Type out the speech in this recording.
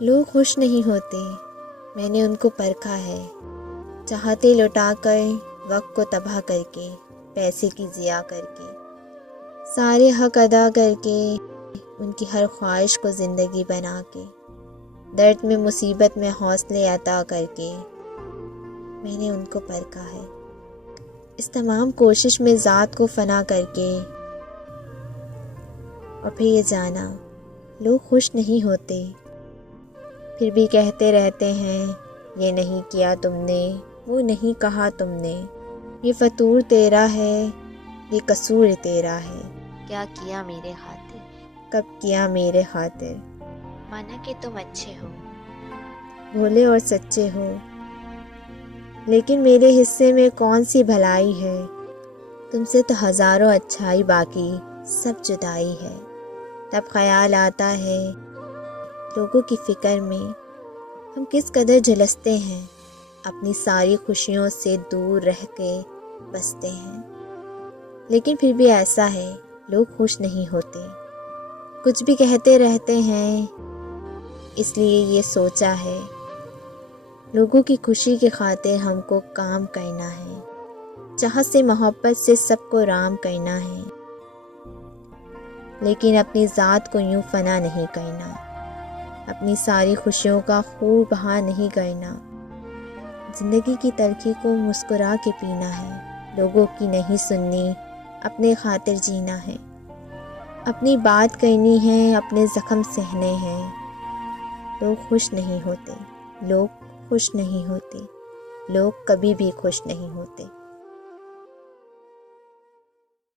لوگ خوش نہیں ہوتے، میں نے ان کو پرکھا ہے، چاہتے لوٹا کر وقت کو تباہ کر کے، پیسے کی ضیاع کر کے، سارے حق ادا کر کے، ان کی ہر خواہش کو زندگی بنا کے، درد میں مصیبت میں حوصلے عطا کر کے، میں نے ان کو پرکھا ہے۔ اس تمام کوشش میں ذات کو فنا کر کے، اور پھر یہ جانا لوگ خوش نہیں ہوتے، پھر بھی کہتے رہتے ہیں یہ نہیں کیا تم نے، وہ نہیں کہا تم نے، یہ فطور تیرا ہے، یہ قصور تیرا ہے، کیا کیا میرے خاطر، کب کیا میرے خاطر، مانا کہ تم اچھے ہو، بھولے اور سچے ہو، لیکن میرے حصے میں کون سی بھلائی ہے، تم سے تو ہزاروں اچھائی، باقی سب جدائی ہے۔ تب خیال آتا ہے لوگوں کی فکر میں ہم کس قدر جھلستے ہیں، اپنی ساری خوشیوں سے دور رہ کے بستے ہیں، لیکن پھر بھی ایسا ہے لوگ خوش نہیں ہوتے، کچھ بھی کہتے رہتے ہیں۔ اس لیے یہ سوچا ہے لوگوں کی خوشی کی خاطر ہم کو کام کرنا ہے، چاہت سے محبت سے سب کو رام کرنا ہے، لیکن اپنی ذات کو یوں فنا نہیں کرنا، اپنی ساری خوشیوں کا خوب بہا نہیں کرنا، زندگی کی تلخی کو مسکرا کے پینا ہے، لوگوں کی نہیں سننی، اپنے خاطر جینا ہے، اپنی بات کرنی ہے، اپنے زخم سہنے ہیں۔ لوگ خوش نہیں ہوتے، لوگ خوش نہیں ہوتے، لوگ کبھی بھی خوش نہیں ہوتے۔